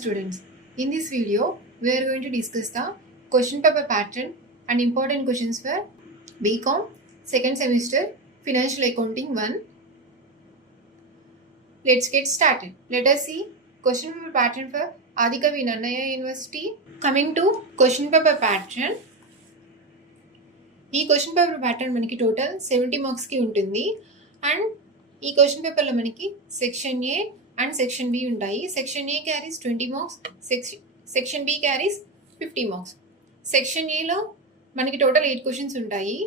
students. In this video, we are going to discuss the question paper pattern and important questions for BCom second semester Financial Accounting 1. Let's get started. Let us see question paper pattern for Adikavi Nannaya University. Coming to question paper pattern. ఈ question paper pattern మనకి total 70 మార్క్స్కి ఉంటుంది and ఈ question పేపర్లో మనకి section A and section B ఉంటాయి. Section A carries 20 marks, section B carries 50 marks. Section ఏలో మనకి టోటల్ 8 క్వశ్చన్స్ ఉంటాయి.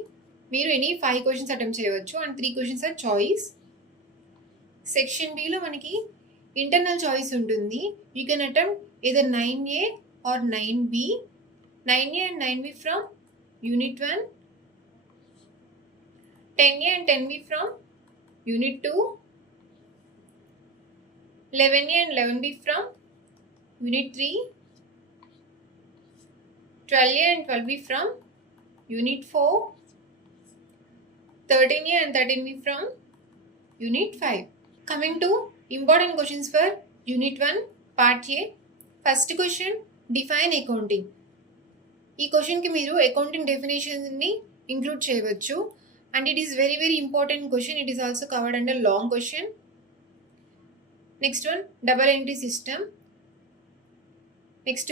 మీరు ఎనీ 5 క్వశ్చన్స్ అటెంప్ట్ చేయవచ్చు and 3 questions are choice. Section బిలో మనకి ఇంటర్నల్ చాయిస్ ఉంటుంది. You can attempt either 9A or 9B. 9A and 9B from Unit 1. 10A and 10B from Unit 2. 11A and 11B from Unit 3. 12A and 12B from Unit 4. 13A and 13B from Unit 5. Coming to important questions for Unit 1, Part A. First question, define accounting. ఈ క్వశ్చన్కి మీరు accounting డెఫినేషన్ని include చేయవచ్చు and it is very important question. It is also covered under long question. Next one, double entry system. Next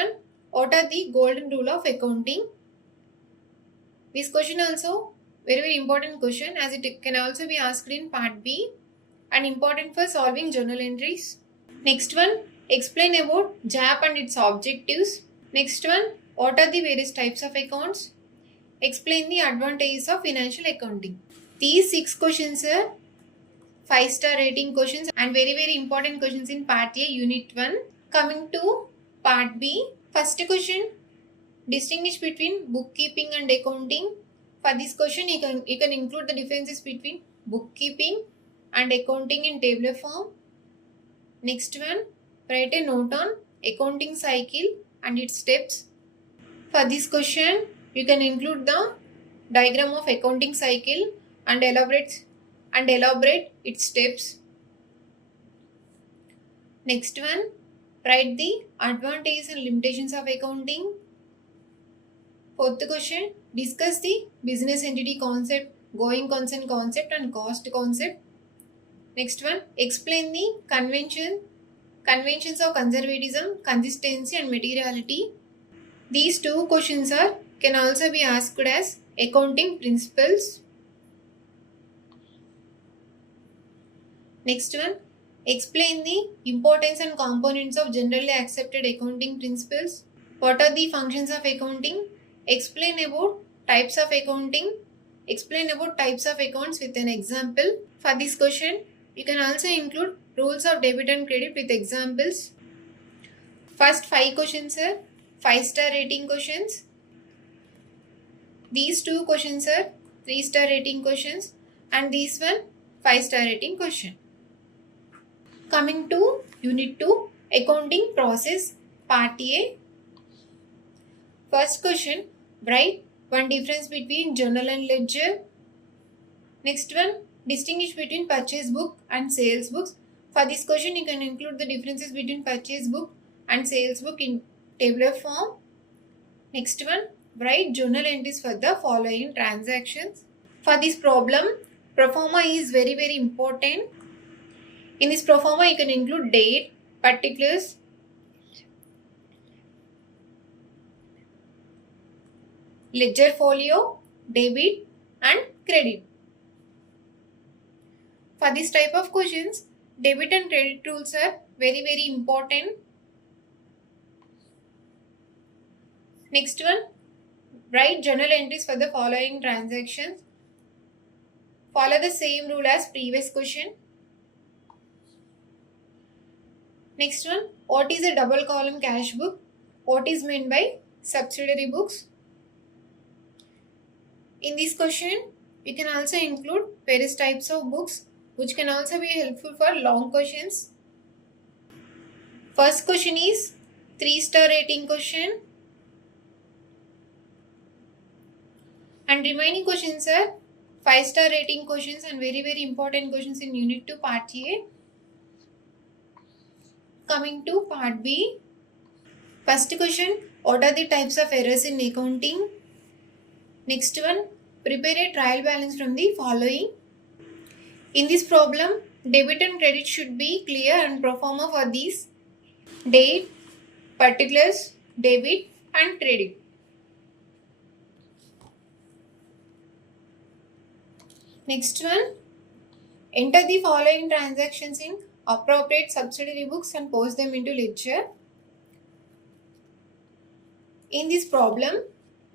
one, what are the golden rule of accounting? This question also very important question as it can also be asked in part B and important for solving journal entries. Next one, explain about JAP and its objectives. Next one, what are the various types of accounts? Explain the advantages of financial accounting. These 6 questions are 5-star rating questions and very important questions in Part A, Unit 1. Coming to Part B, first question, distinguish between bookkeeping and accounting. For this question, you can include the differences between bookkeeping and accounting in tabular form. Next one, write a note on accounting cycle and its steps. For this question, you can include the diagram of accounting cycle and elaborate its steps. Next one, write the advantages and limitations of accounting. Fourth question, discuss the business entity concept, going concern concept and cost concept. Next one, explain the conventions of conservatism, consistency and materiality. These 2 questions can also be asked as accounting principles. Next one, explain the importance and components of generally accepted accounting principles. What are the functions of accounting? Explain about types of accounting. Explain about types of accounts with an example. For this question, you can also include rules of debit and credit with examples. First 5 questions are 5-star rating questions. These 2 questions are 3-star rating questions and this one 5-star rating question. Coming to Unit 2, accounting process, Part A. First question, write one difference between journal and ledger. Next one, distinguish between purchase book and sales books. For this question, you can include the differences between purchase book and sales book in tabular form. Next one, write journal entries for the following transactions. For this problem, proforma is very important. In this proforma, you can include date, particulars, ledger folio, debit and credit. For this type of questions, debit and credit rules are very important. Next one, write journal entries for the following transactions. Follow the same rule as previous question. Next one, what is a double column cash book? What is meant by subsidiary books? In this question, you can also include various types of books which can also be helpful for long questions. First question is 3-star rating question. And remaining questions are 5-star rating questions and very important questions in Unit 2 Part A. Coming to part B. First question, what are the types of errors in accounting? Next one, prepare a trial balance from the following. In this problem, debit and credit should be clear and pro forma for these: date, particulars, debit and credit. Next one, enter the following transactions in appropriate subsidiary books and post them into ledger. In this problem,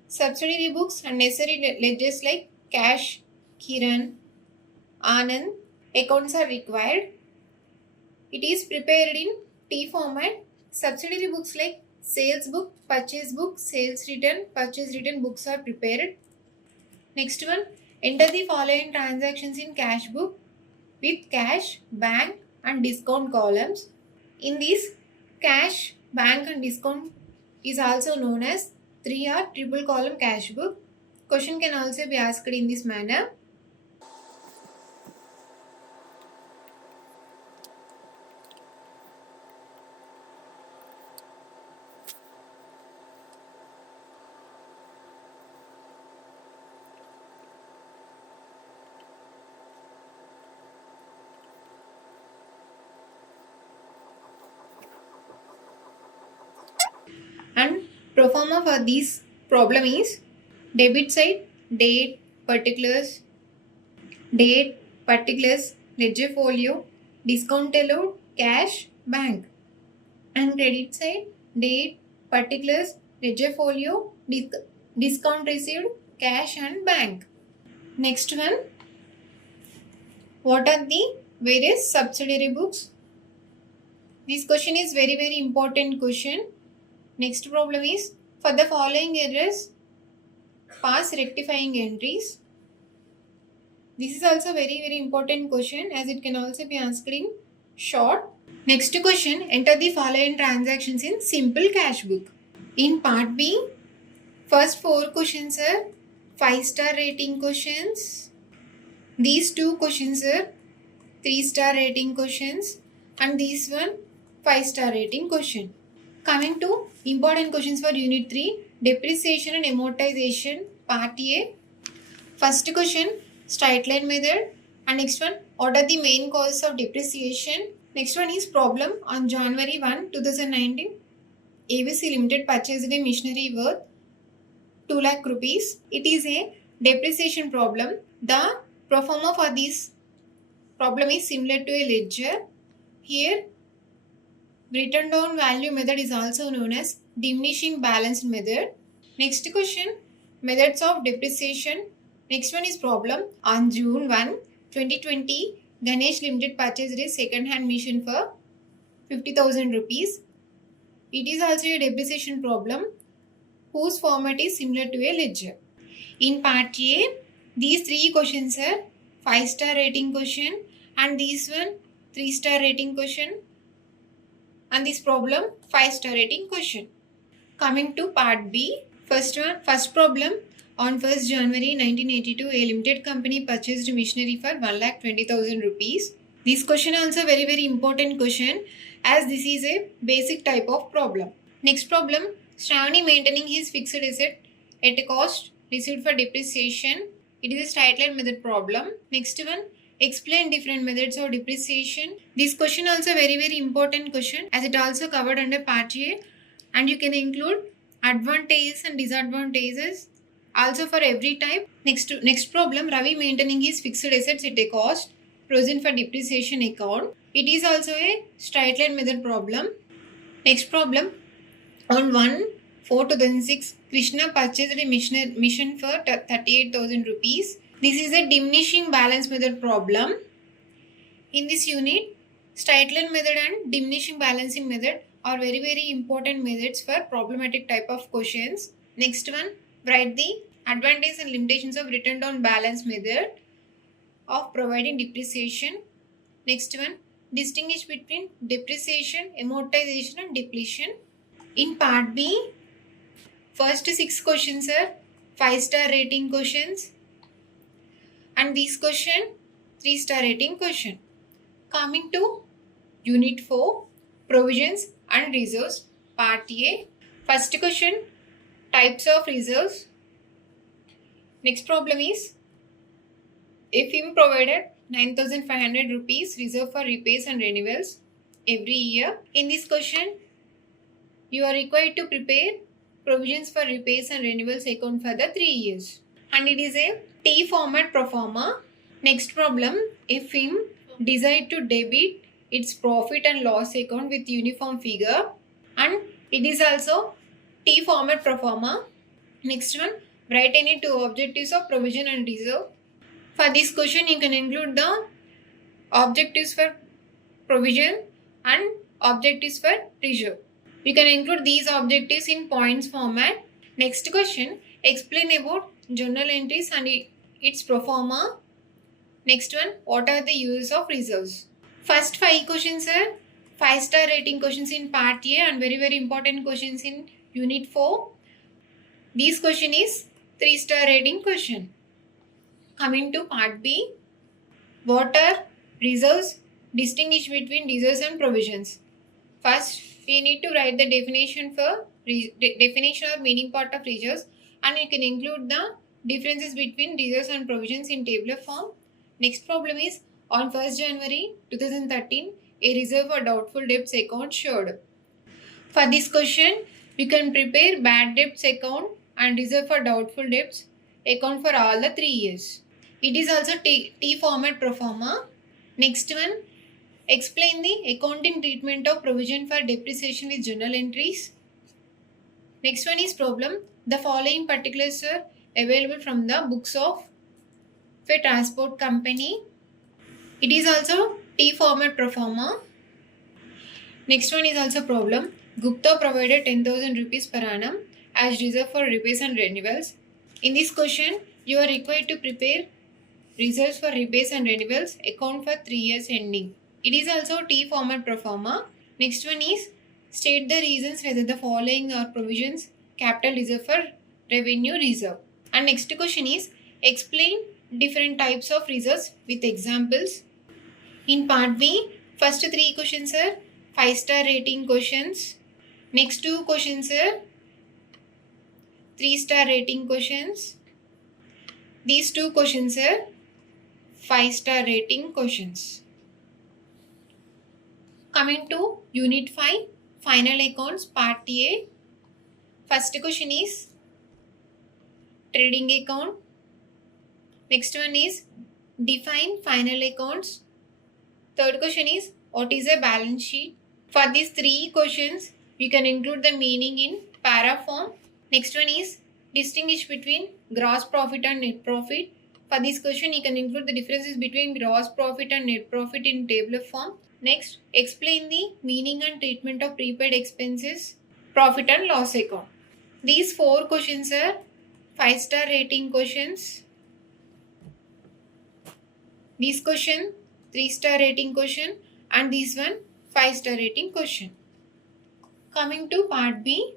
subsidiary books and necessary ledgers like cash, Kiran, Anand accounts are required. It is prepared in T format. Subsidiary books like sales book, purchase book, sales return, purchase return books are prepared. Next one, enter the following transactions in cash book with cash, bank and discount columns. In this, cash, bank and discount is also known as 3 or triple column cash book. Question can also be asked in this manner. And pro forma for this problem is debit side, date, particulars, ledger folio, discount allowed, cash, bank. And credit side, date, particulars, ledger folio, discount received, cash and bank. Next one, what are the various subsidiary books? This question is very important question. Next problem is, for the following errors, pass rectifying entries. This is also very important question as it can also be asked in short. Next question, enter the following transactions in simple cash book. In part B, first 4 questions are 5-star rating questions. These 2 questions are 3-star rating questions and this one 5-star rating question. Coming to important questions for Unit 3, Depreciation and Amortization, Part A. First question, straight line method. And next one, what are the main causes of depreciation? Next one is problem on January 1, 2019. ABC Limited purchased a machinery worth 2 lakh rupees. It is a depreciation problem. The pro forma for this problem is similar to a ledger. Here, written down value method is also known as diminishing balance method. Next question, methods of depreciation. Next one is problem on June 1, 2020, Ganesh Limited purchased a second-hand machine for 50,000 rupees. It is also a depreciation problem whose format is similar to a ledger. In part A, these 3 questions are 5-star rating question and this one 3-star rating question. And this problem 5-star rating question. Coming to part B, first problem on 1st January 1982, a limited company purchased machinery for 1,20,000 rupees. This question also very important question as this is a basic type of problem. Next problem, Shravani maintaining his fixed asset at a cost received for depreciation. It is a straight line method problem. Next one, explain different methods of depreciation. This question also very important question as it also covered under part A and you can include advantages and disadvantages also for every type. Next problem, Ravi maintaining his fixed assets at a cost provision for depreciation account. It is also a straight line method problem. Next problem, on 1/4/2006, Krishna purchased a mission for 38,000 rupees. This is a diminishing balance method problem. In this unit, straight line method and diminishing balancing method are very important methods for problematic type of questions. Next one, write the advantages and limitations of written down balance method of providing depreciation. Next one, distinguish between depreciation, amortization and depletion. In part B, first 6 questions are 5-star rating questions and this question 3-star rating question. Coming to Unit 4, provisions and reserves. Part A. First question, types of reserves. Next problem is, a firm provided 9,500 rupees reserve for repairs and renewals every year. In this question, you are required to prepare provisions for repairs and renewals account for the 3 years. And it is a T format pro forma. Next problem, a firm decide to debit its profit and loss account with uniform figure, and it is also T format pro forma. Next one, write any two objectives of provision and reserve. For this question, you can include the objectives for provision and objectives for reserve. You can include these objectives in points format. Next question, explain about journal entries and its pro forma. Next one, what are the uses of reserves? First 5 questions are 5-star rating questions in part A and very important questions in unit 4. This question is 3-star rating question. Coming to part B, what are reserves? Distinguish between reserves and provisions. First, we need to write the definition or meaning part of reserves, and you can include the differences between reserves and provisions in tabular form. Next problem is, on 1st January 2013, a reserve for doubtful debts account showed. For this question, you can prepare bad debts account and reserve for doubtful debts account for all the 3 years. It is also T format pro forma. Next one, explain the accounting treatment of provision for depreciation with journal entries. Next one is problem. The following particulars are available from the books of a transport company. It is also T format pro forma. Next one is also problem. Gupta provided 10,000 rupees per annum as reserve for repairs and renewals. In this question, you are required to prepare reserves for repairs and renewals account for 3 years ending. It is also T format pro forma. Next one is, state the reasons whether the following are provisions: capital reserve for revenue reserve. And next question is, explain different types of reserves with examples. In part B, first 3 questions are 5-star rating questions. Next 2 questions are 3-star rating questions. These 2 questions are 5-star rating questions. Coming to Unit 5, Final Accounts, Part A. First question is trading account. Next one is define final accounts. Third question is, what is a balance sheet? For these 3 questions, you can include the meaning in para form. Next one is distinguish between gross profit and net profit. For this question, you can include the differences between gross profit and net profit in tabular form. Next, explain the meaning and treatment of prepaid expenses, profit and loss account. These 4 questions are 5-star rating questions. This question 3-star rating question, and this one 5-star rating question. Coming to part B,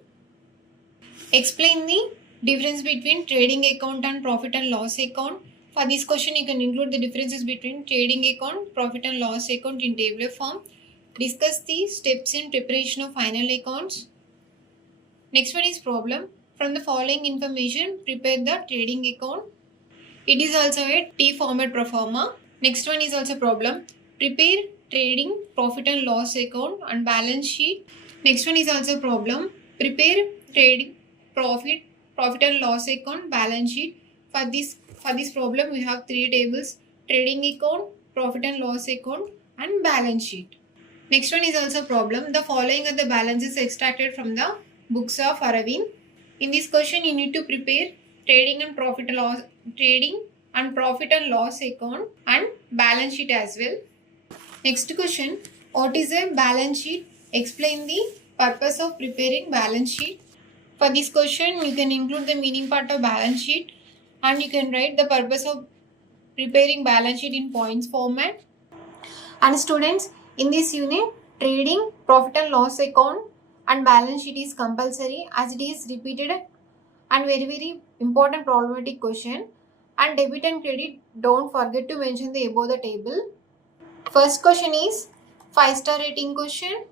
explain the difference between trading account and profit and loss account. For this question, you can include the differences between trading account, profit and loss account in tabular form. Discuss the steps in preparation of final accounts. Next one is problem. From the following information, prepare the trading account. It is also a T format pro forma. Next one is also problem. Prepare trading profit and loss account and balance sheet. Next one is also problem. Prepare trading profit and loss account, balance sheet. For this problem, we have 3 tables: trading account, profit and loss account, and balance sheet. Next one is also problem. The following are the balances extracted from the books of Aravind. In this question, you need to prepare trading and profit and loss account and balance sheet as well. Next question, what is a balance sheet? Explain the purpose of preparing balance sheet. For this question, you can include the meaning part of balance sheet, and you can write the purpose of preparing balance sheet in points format. And students, in this unit, trading, profit and loss account and balance sheet is compulsory, as it is repeated and very important problematic question. And debit and credit, don't forget to mention the above the table. First question is 5-star rating question.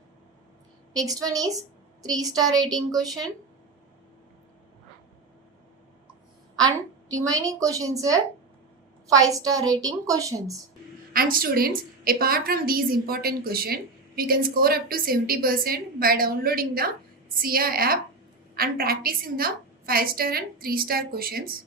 Next one is 3-star rating question. And remaining questions are 5-star rating questions. And students, apart from these important questions, we can score up to 70% by downloading the SIA app and practicing the 5-star and 3-star questions.